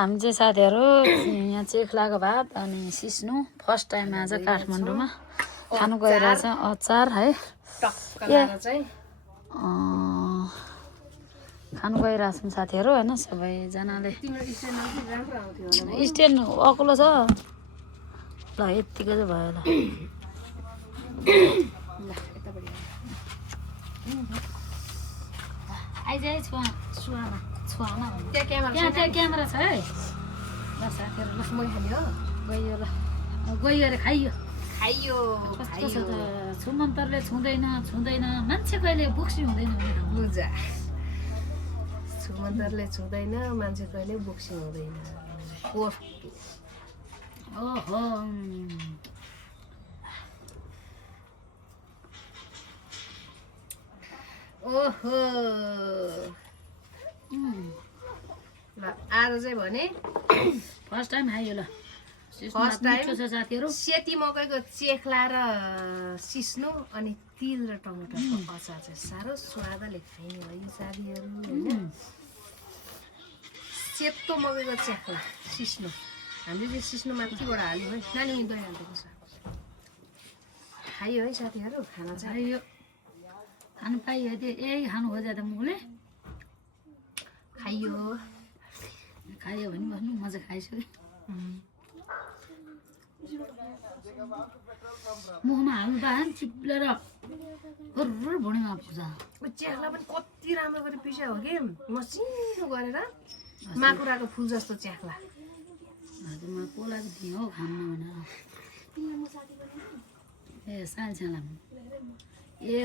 हामी चाहिँ साथीहरू यहाँ चेख्लाको भात अनि सिस्नु फर्स्ट टाइम आज काठमाडौँमा खानु गइरहेछ अचार है खानु गइरहेछौँ साथीहरू होइन सबैजनाले स्ट्यान्ड अग्लो छ ल यत्तिको चाहिँ भयो ल आइज है छुवामा त्यहाँ क्यामेरा छ है ल साथीहरू ल गयो ल गयो अरे खाइयो कस्तो छ त छुमन्तरले छुँदैन मान्छे कहिले बोक्सी हुँदैन बुझा छुमन्तरले छुँदैन मान्छे कहिले बोक्सी हुँदैन ओहो ओहो ल आज चाहिँ भने फर्स्ट टाइम खायो ल फर्स्ट टाइम छ साथीहरू सेती मकैको चेख्ला र सिस्नु अनि तिल र टमाटरको अचार चाहिँ साह्रो स्वादले खाइने भयो साथीहरू होइन सेतो मकैको चेख्ला सिस्नु हामीले चाहिँ सिस्नु माथिबाट हाल्यौँ है नानी उनी दही हालिदिएको छ खायो है साथीहरू खाना चाहिँ खानु पाइयो त्यो यही खानु खोजे त मुखले खाइयो भने भन्नु म चाहिँ खाइसकेँ मुखमा हाल्नु पाएन चिप्लेर भुँडीमा पुग्छ चेख्ला पनि कति राम्रो गरी पिस्या हो कि मसिनो गरेर माकुराको फुल जस्तो चेख्ला हजुर म कोलाको थिएँ हौ खानु भनेर ए सालछाला ए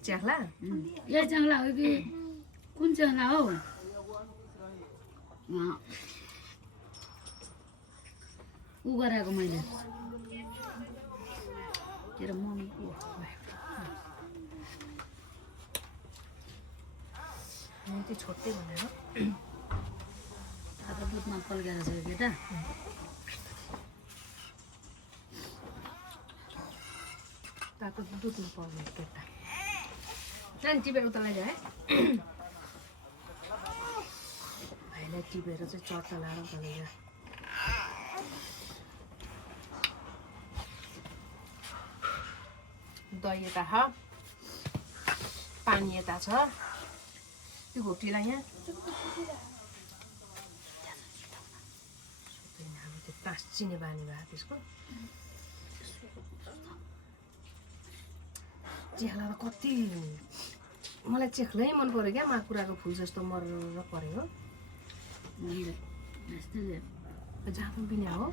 चेख्ला यही च्याङ्ला हो कि कुन च्याङ्ला हौ ऊ गराएको मैले तेरो मम्मीको त्यो छोटै भनेर तातो दुधमा पल्काएर छ केटा तातो दुधमा पाउने केटा नानी टिपेर उता लैजा है भाइलाई टिपेर चाहिँ चट्टा लाएर उता लैजा दही यता छ पानी यता छ त्यो घोप्टीलाई यहाँ हामी त्यो टाँसिने बानी भयो त्यसको चेख्ला त कति मलाई चेख्लै मन पर्यो क्या माकुराको फुल जस्तो मरेर पऱ्यो हो जाँतो पिने हो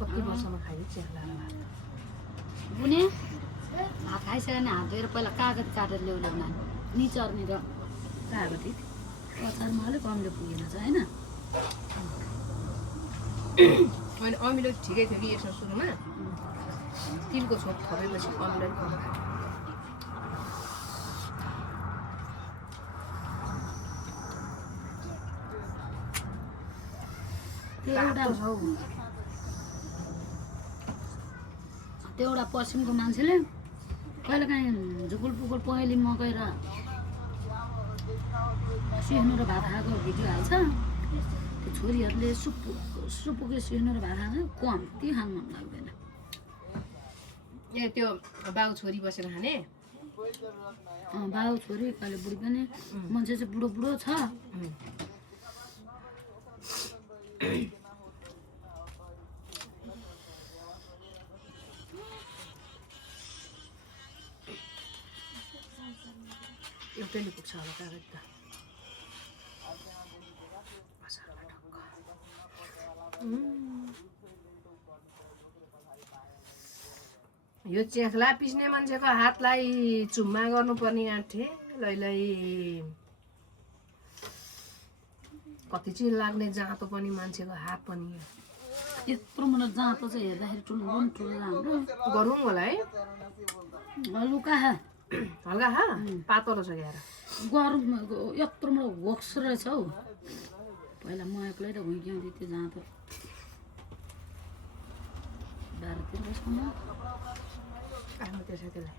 कति वर्षमा खायो चेख्ला र भात बुने भात खाइसक्यो भने हात धोएर पहिला कागज काटेर ल्याउनु निचर्ने र कागज अचारमा अलिक कमले पुगेन छ होइन अनि अमिलो ठिकै थियो कि यसमा सुरुमा तिलको छोप थपेपछि अमिलो कम त्यो एउटा पश्चिमको मान्छेले कहिलेकाहीँ झुकुल पुकुल पहेँली मकै र सिस्नु र भात खाएको भिडियो हाल्छ त्यो छोरीहरूले सुपुकै सिस्नु र भात खानु कम्ती खानु मन लाग्दैन ए त्यो बाउ छोरी बसेर खाने बाउ छोरी कहिले बुढी पनि मान्छे चाहिँ बुढो छ एउटैले पुग्छ होला कागज त यो चेख्ला पिस्ने मान्छेको हातलाई चुम्मा गर्नुपर्ने आँटे लैलै कति चाहिँ लाग्ने जाँतो पनि मान्छेको हात पनि यत्रो मलाई जाँतो चाहिँ हेर्दाखेरि ठुलो राम्रो गरौँ होला है हलुका हल्का खा पातलो छ यार गरौँ यत्रो मलाई होक्स रहेछ हौ पहिला म एक्लै त हुर्क्याउँदै त्यो जाँतो हाततिर बस्नु आफ्नो त्यसै त्यसलाई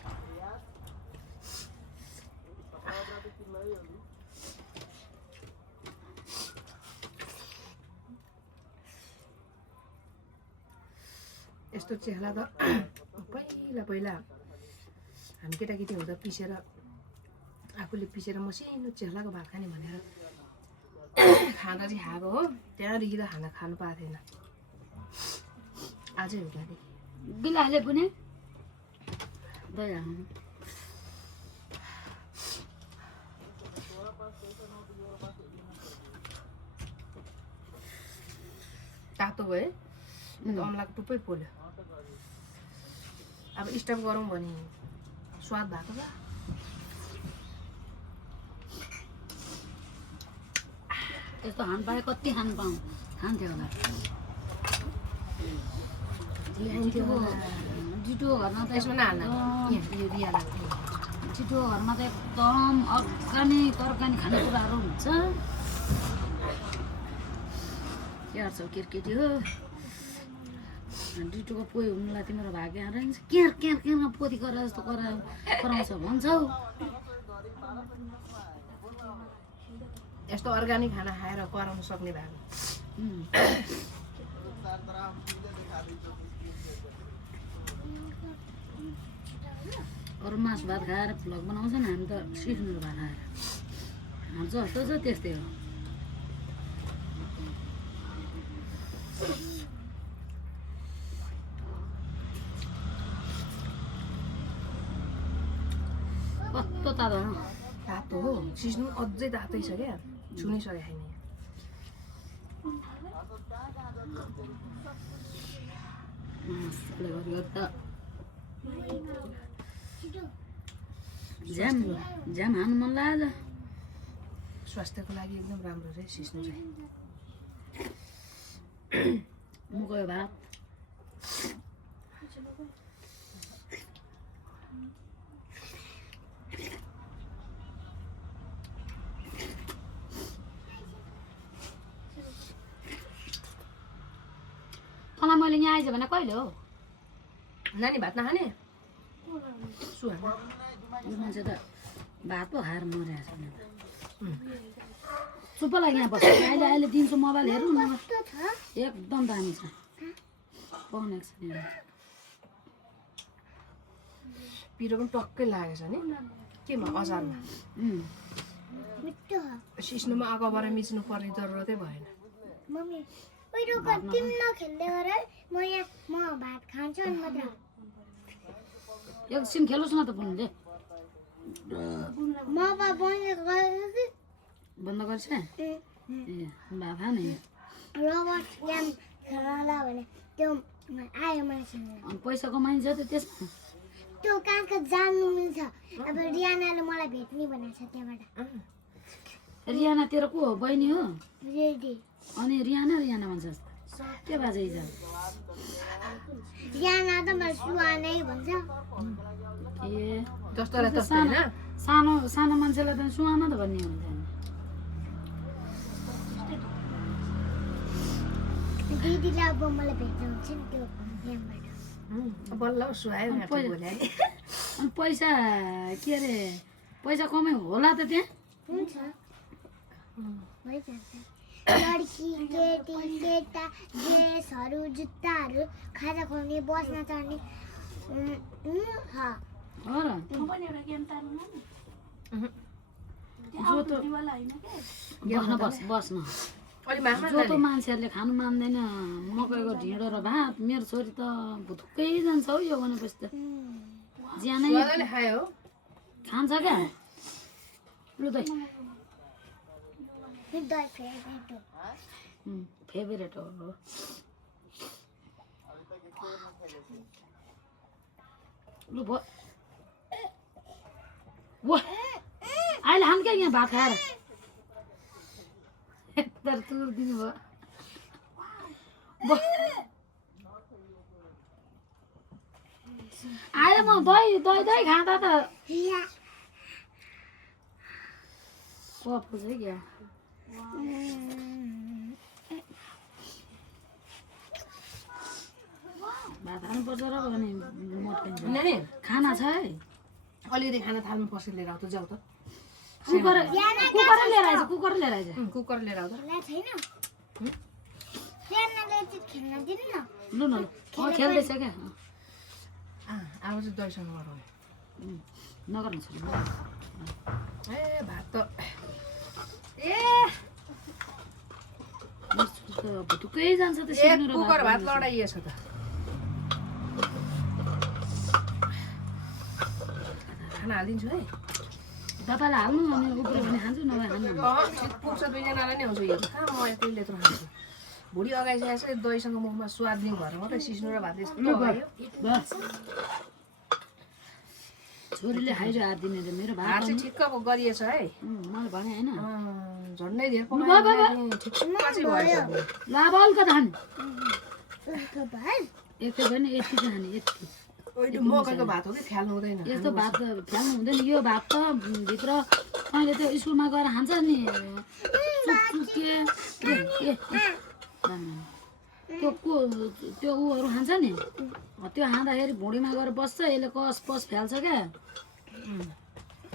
यस्तो चेख्ला त पहिला हामी केटाकेटी हुँदा पिसेर आफूले पिसेर मसिनो चेख्लाको भात खाने भनेर खाना चाहिँ खाएको हो त्यहाँदेखि त खाना खानु पाएको थिएन आजै हो त्यहाँदेखि गिलासले पनि दही हाल्नु तातो भयो अम्लाको टुप्पै पोल्यो अब स्टप गरौँ भने स्वाद भएको छ यस्तो खानु पाए कति खान्थ्यो होला जिटो घरमा त यसमा नहाल्न यो रियालाई छिटो घरमा त एकदम अर्ग्यानिक खानेकुराहरू हुन्छ क्यार छौ केटी हो डिटोको पोइ हुनुलाई तिम्रो भाग्य आएर क्यारमा पोती गरेर जस्तो कराउँछ भन्छौ यस्तो अर्ग्यानिक खाना खाएर कराउन सक्ने भएको अरू मासु भात खाएर भ्लग बनाउँछन् हामी त सिस्नुको भात खाएर हाम्रो जस्तो छ त्यस्तै हो कस्तो तातो तातो हो सिस्नु अझै तातै छ क्या छुनै सकेको छैन झ्याम हाल्नु मन लाग्यो स्वास्थ्यको लागि एकदम राम्रो रे सिस्नु चाहिँ मुको भात तँलाई मैले यहाँ आइज भने कहिले हो नानी भात नखाने सुहा यो मान्छे त भात पो खाएर मरिरहेको छ चुप्पलाई यहाँ बस्छ अहिले दिन्छु मोबाइल हेरौँ न एकदम दामी छ पाउनेको छ नि पिरो पनि टक्कै लागेको छ नि केमा अचारमा सिस्नुमा अगाबाट मिच्नु पर्ने जरुरतै भएन एकछिन खेलोस् न त फोनले बन्द गर्छ ए भात खा नि अनि पैसा कमाइन्छ त त्यसमा त्यो कहाँ जान्नु मिल्छ अब रियानाले मलाई भेट्ने भनेको छ त्यहाँबाट रियाना तेरो को हो बहिनी हो रेडी अनि रियाना भन्छ के बाजे हिजो रियाना त मलाई सुहा नै भन्छ ए जस्तोलाई त्यस्तो हैन सानो मान्छेलाई त सुहाना त भन्ने हुन्छ दिदीले अब मलाई भेट्नु हुन्छ नि त्यो त्यहाँबाट बल्ल सुहायो अनि पैसा के अरे पैसा कमाइ होला त त्यहाँ हुन्छ भइजान्छ लड्की केटी केटा ड्रेसहरू जुत्ताहरू खाजा खुवाउने बस्न चढ्ने हो र बस्न जो त मान्छेहरूले खानु मान्दैन मकैको ढिँडो र भात मेरो छोरी त भुत्कै जान्छ हौ यो भनेपछि त ज्यानै खायो खान्छ क्या लु दही फेभरेट हो लु भयो अहिले हान क्या यहाँ भात खाएर तर तुर दिनु भयो अहिले म दही खाँदा त पप्पु चाहिँ क्या भात हाल्नु पर्छ र भने मटकाइन्छ नानी खाना छ है अलिकति खाना थाल्नु पर्छ लिएर आऊ त जाऊ त कुकर लिएर आइज कुकर लिएर आइज कुकर लिएर आऊ त छैन प्रेरणाले चाहिँ खेल्न दिनु न लु न खेल्दैछ क्या अब चाहिँ दहीसँग गरौँ नगर्नु छोरी ए भात त ए भुटुकै जान्छ त एक सिक्नु र कुकर भात लडाइएछ त खाना हालिदिन्छु है तपाईँलाई हाल्नु अनि उब्रो भने खान्छु नभए खानु ठिक पुग्छ दुईजनालाई नै हुन्छ यो कहाँ म एक्लै यत्रो खान्छु भुँडी अगाइसकेको छ दहीसँग मुखमा स्वाद दिउँ भएर मात्रै सिस्नु र भात यस्तो अगायो बस छोरीले खाइरह हात दिने त मेरो भात भात चाहिँ ठिक्क गरिएछ है मैले भने होइन झन्डै धेर पकायो ठिक्क चाहिँ भएछ ल अब हल्का त खानु उसको भाइ यति पनि यति चाहिँ खाने यति मकैको भात हो कि फ्याल्नु हुँदैन यस्तो भात त फ्याल्नु हुँदैन यो भात त भित्र अहिले त्यो स्कुलमा गएर खान्छ नि त्यो ऊहरू खान्छ नि त्यो खाँदाखेरि भुँडीमा गएर बस्छ यसले कस पस फ्याल्छ क्या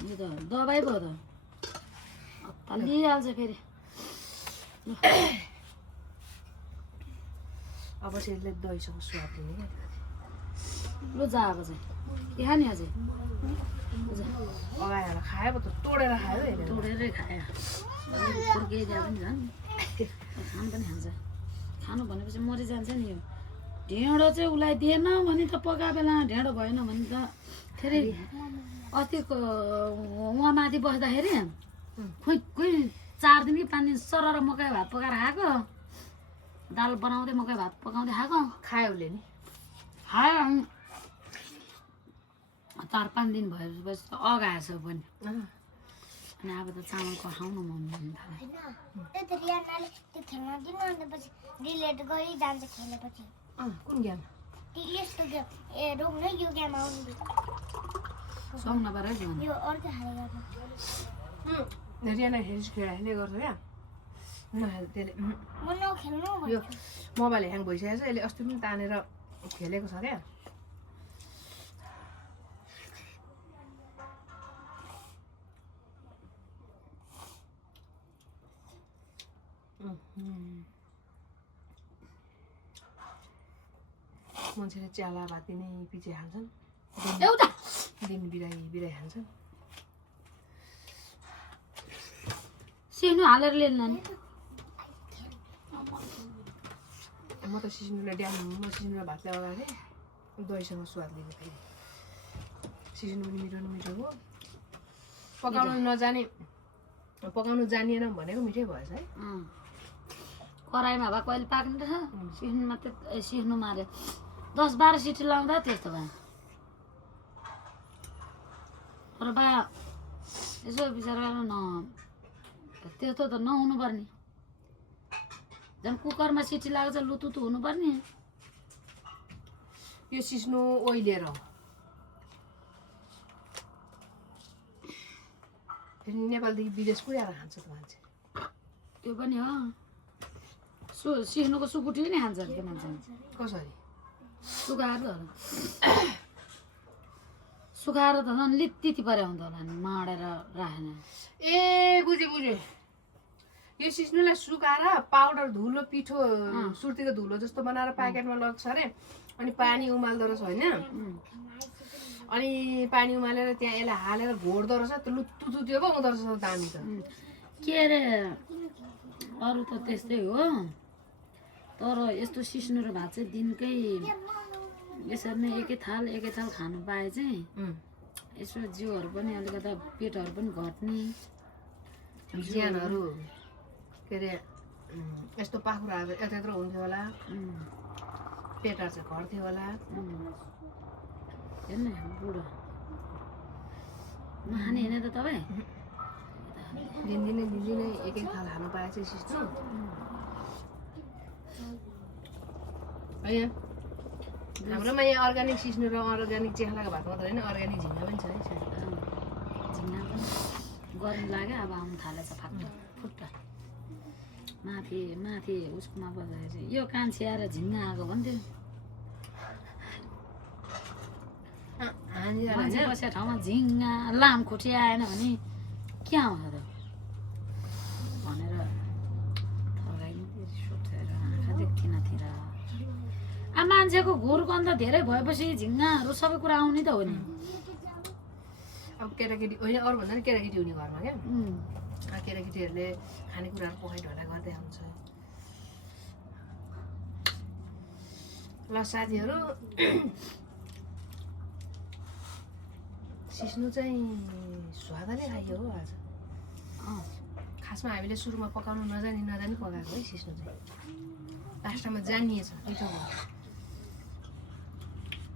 यो त दबाई पो त हल्लिहाल्छ फेरि अब चाहिँ यसले दहीसँग स्वाद दिने क्या लु जा अब चाहिँ के खाने अझै अगाएर खायो पो त तोडेर खायो हेरेर तोडेरै खायो फुर्किदिया पनि झन् खानु पनि खान्छ खानु भनेपछि मरिजान्छ नि यो ढेँडो चाहिँ उसलाई दिएन भने त पका बेला ढेँडो भएन भने त फेरि अस्तिको उहाँ माथि बस्दाखेरि खोइ 4 दिन कि 5 दिन सरर मकै भात पकाएर खाएको दाल बनाउँदै मकै भात पकाउँदै खाएको खायो उसले नि खायो 4-5 दिन भएपछि अगाएछ पनि अनि अब त चामलको खाउनु मन थाल्यो त्यो त रियानाले त्यो खेल्न दिनु अन्त पछि डिलेट गरिजान्छ खेलेपछि कुन गेम त्यो यस्तो गेम ए रोक्न यो गेम आउनु सौन नपार जीवन यो अर्को हालेर रियाना खेल्ने गर्छ क्या त्यसले म नखेल्नु यो मोबाइल ह्याङ भइसकेको छ यसले अस्ति पनि तानेर खेलेको छ क्या मान्छेले च्याला भात दिने पछि खान्छन् एउटा दिन बिराई खान्छन् सिनु हालेर ल्याउनु नानी म त सिस्नुलाई सिस्नुलाई भातले अगाएँ दहीसँग स्वाद लिने फेरि सिस्नु पनि मिठो हो पकाउनु जानिएन भनेको मिठै भएछ है कराईमा भए कहिले पाक्ने रहेछ सिस्नुमा त सिस्नु मार्यो 10-12 सिटी लाउँदा त्यस्तो भयो तर बा यसो विचार गरेर त्यस्तो त नहुनु पर्ने झन् कुकरमा सिटी लाग्छ लुतुतु हुनुपर्ने यो सिस्नु ओइलिएर हो फेरि नेपालदेखि विदेश पुर्याएर खान्छ त मान्छे त्यो पनि हो सिस्नुको सुकुटी नै खान्छ त्यो मान्छे कसरी सुकाएर त झन् लित्ती परे हुन्छ होला नि माडेर राखेन ए बुझेँ यो सिस्नुलाई सुकाएर पाउडर धुलो पिठो सुर्तीको धुलो जस्तो बनाएर प्याकेटमा लग्छ अरे अनि पानी उमाल्दो रहेछ होइन अनि पानी उमालेर त्यहाँ यसलाई हालेर घोड्दो रहेछ त्यो लुत्तुतुत्यो पो हुँदो रहेछ दामी त के अरे अरू त त्यस्तै हो तर यस्तो सिस्नु र भात चाहिँ दिनकै यसरी नै एकै थाल खानु पाए चाहिँ यसो जिउहरू पनि अलिकति पेटहरू पनि घट्ने ज्यानहरू के अरे यस्तो पाखुराहरू यत्रो हुन्थ्यो होला पेटहरू चाहिँ घट्थ्यो होला हेर्नु बुढो नखाने होइन त तपाईँ दिनदिनै एकै थाल खानु पाए चाहिँ सिस्नु होइन हाम्रोमा यहाँ अर्ग्यानिक सिस्नु र अर्ग्यानिक चेख्लाको भात मात्र होइन अर्ग्यानिक झिङ्गा पनि छ है झिङ्गा पनि गर्नु लाग्यो अब आउनु थालेछ फुट्ट माथि उसकोमा बजाएर यो कान्छी आएर झिङ्गा आएको भन्थ्यो मान्छे मान्छे बसेको ठाउँमा झिङ्गा लामखुट्टे आएन भने क्या हुन्छ त भनेर थर्काइनु सोचेर आँखा देख्थिनँ तिर अब मान्छेको घुर गन्ध धेरै भएपछि झिङ्गाहरू सबै कुरा आउने त हो नि अब केटाकेटी होइन अरू भन्दा नि केटाकेटी हुने घरमा क्या केटाकेटीहरूले खानेकुराहरू पकाइ ढोला गर्दै आउँछ ल साथीहरू सिस्नु चाहिँ स्वादले खाइयो हो आज खासमा हामीले सुरुमा पकाउनु नजानी पकाएको है सिस्नु चाहिँ लास्टमा जानिएछ मिठो भयो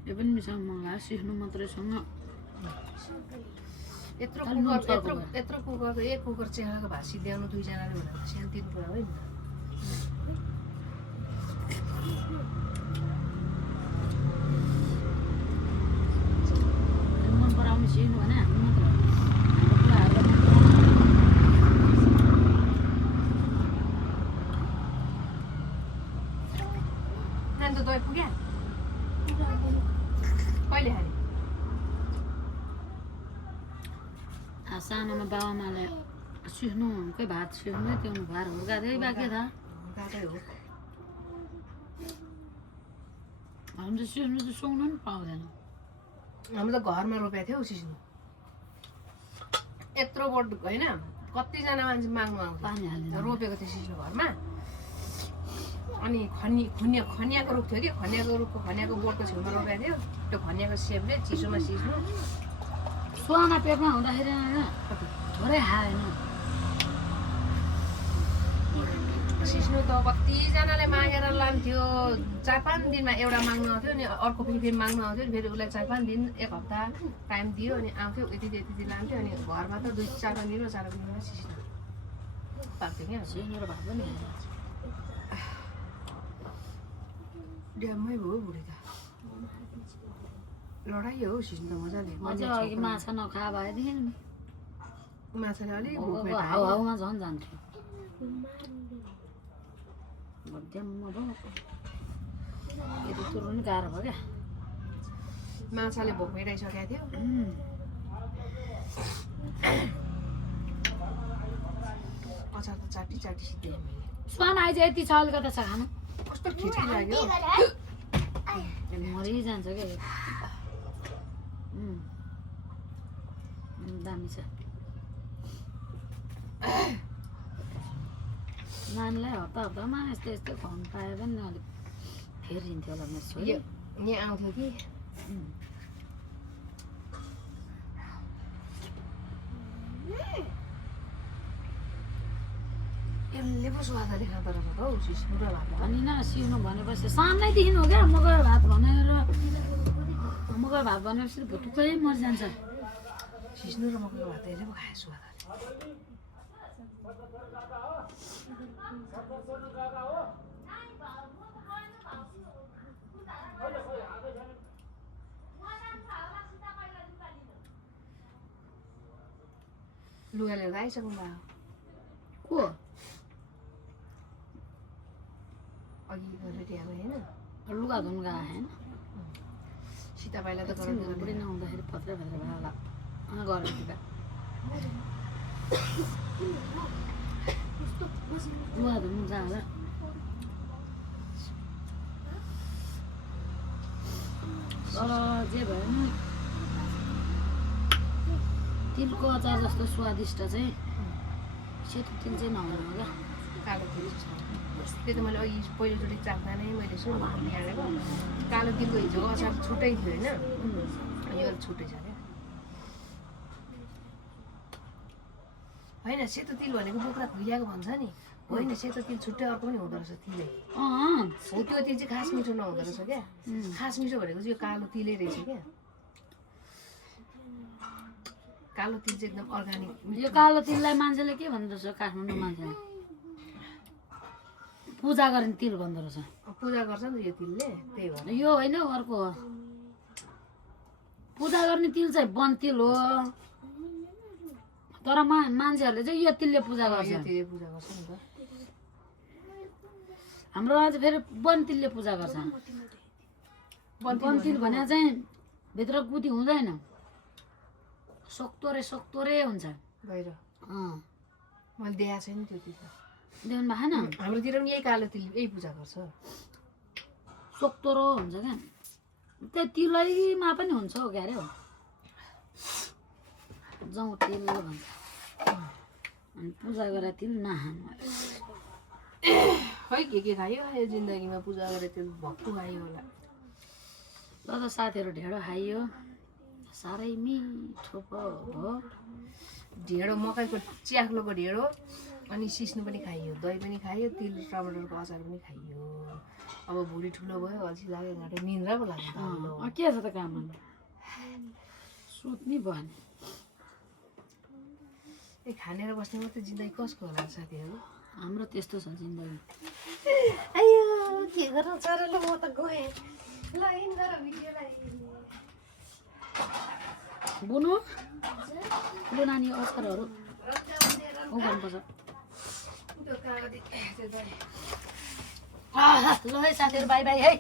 यो पनि मिठो मलाई सिस्नु मात्रैसँग यत्रो कुकरको एक कुकर चेहाको भात सिद्ध्याउनु दुईजनाले भनेको शान्तिको कुरा होइन मन पराउने सिस्नु भने हामी मात्र नानी त दही पुग्या कहिले खाने सानोमा बाबामाले सिस्नुकै भात सिस्नु त्यो भार हुर्कादै बाँकी था गाकै हो हामी त सिस्नु त सुँग्नु पनि पाउँदैन हामी त घरमा रोपेको थियौँ सिस्नु यत्रो बोट होइन कतिजना मान्छे माग्नु आउँछ पानी हालेर रोपेको थियो सिस्नु घरमा अनि खनियाको रुख थियो कि खनियाको बोटको छेउमा रोपेको थियो त्यो खनियाको सेपले चिसोमा सिस्नु सुहाना पेटमा हुँदाखेरि थोरै खाएन सिस्नु त कतिजनाले मागेर लान्थ्यो 4-5 दिनमा एउटा माग्नु आउँथ्यो अनि अर्को फेरि माग्नु आउँथ्यो फेरि उसलाई 4-5 दिन एक हप्ता टाइम दियो अनि आउँथ्यो यति लान्थ्यो अनि घरमा त 2-4 दिनमा सिस्नु पाक्थ्यो क्या सिस्नु र भात पनि ड्याममै भयो बुढी त लडाइ हो सिस्नु त मजाले अझै अघि माछा नखा भएदेखि माछाले अलिक हाउमा झन् जान्थ्यो मध्यममा भयो यति तुरु पनि गाह्रो भयो क्या माछाले भोक मेटाइसकेको थियो अचार त चाटी सिद्धि मैले सुहाना आइज यति छ अलिकता छ खानु कस्तो खिचकी लाग्यो मरिजान्छ क्या दामी छ नानीलाई हप्तामा यस्तो खुवाउनु पायो भने अलिक फेरिन्थ्यो होला मेरो छोरी यहाँ आउँथ्यो कि यसले पो स्वादले खाँदो रहेछ हौ सिस्नु र भात अनि न सिस्नु भनेपछि सानैदेखि हो क्या मगर भात भनेर मगर भात भनेपछि भुटुक्कै मरिजान्छ सिस्नु र मकैको भात यसले पो खायो स्वादले लुगा लिएर आइसक्नु भयो को अघि रेडी आएको होइन लुगा धुनु गएको होइन सीता पाइला त बुढी नहुँदाखेरि फत्रै भयो होला गरेर लुगा धुनु जाँदा तर जे भयो नि तिलको अचार जस्तो स्वादिष्ट चाहिँ सेतो तिल चाहिँ नहुनु क्या कालो तिल त्यही त मैले अघि पहिलोचोटि चाख्दा नै मैले सुरु हालेको कालो तिलको हिजो अचार छुट्टै थियो होइन यो छुट्टै छ क्या होइन सेतो तिल भनेको बोक्रा खुइल्याएको भन्छ नि होइन सेतो तिल छुट्टै अर्को पनि हुँदो रहेछ तिलै हो त्यो तिल चाहिँ खास मिठो नहुँदो रहेछ क्या खास मिठो भनेको चाहिँ यो कालो तिलै रहेछ क्या कालो तिल चाहिँ एकदम अर्ग्यानिक यो कालो तिललाई मान्छेले के भन्दो रहेछ काठमाडौँ मान्छेले पूजा गर्ने तिल भन्दो रहेछ पूजा गर्छ नि यो तिलले त्यही हो यो होइन अर्को हो पूजा गर्ने तिल चाहिँ वन तिल हो तर मान्छेहरूले चाहिँ यो तिलले पूजा गर्छ यो तिलले पूजा गर्छ नि त हाम्रोमा चाहिँ फेरि वन तिलले पूजा गर्छ वन तिल भने चाहिँ भित्र गुदी हुँदैन सोक्तोरे हुन्छ बाहिर अँ मैले देखाएको छैन त्यो तिल देउन भएन हाम्रोतिर पनि यही कालो तिल यही पूजा गर्छ सोक्तोरो हुन्छ क्या त्यो तिलैमा पनि हुन्छ हो क्यारे हो जाउँ तिल भन्छ अनि पूजा गरेर तिल नखानु खै के खायो यो जिन्दगीमा पूजा गरेर त्यो भक्कु खायो होला ल त साथीहरू ढेँडो खाइयो साह्रै मिठो पो हो ढेँडो मकैको च्याख्लोको ढेँडो अनि सिस्नु पनि खाइयो दही पनि खाइयो तिल टमाटरको अचार पनि खाइयो अब भुँडी ठुलो भयो अल्छी लाग्यो घाँटे निन्द्रा पो लाग्यो के छ त काम सुत्नै भएन ए खानेर बस्ने मात्रै जिन्दगी कसको होला साथीहरू हाम्रो त्यस्तो छ जिन्दगी आयो के गर्नु चराले म त गएँ ल इन गर भिडियोलाई बुनु ठुलो नानी अचारहरू उ गर्नुपर्छ ल है साथीहरू बाई बाई है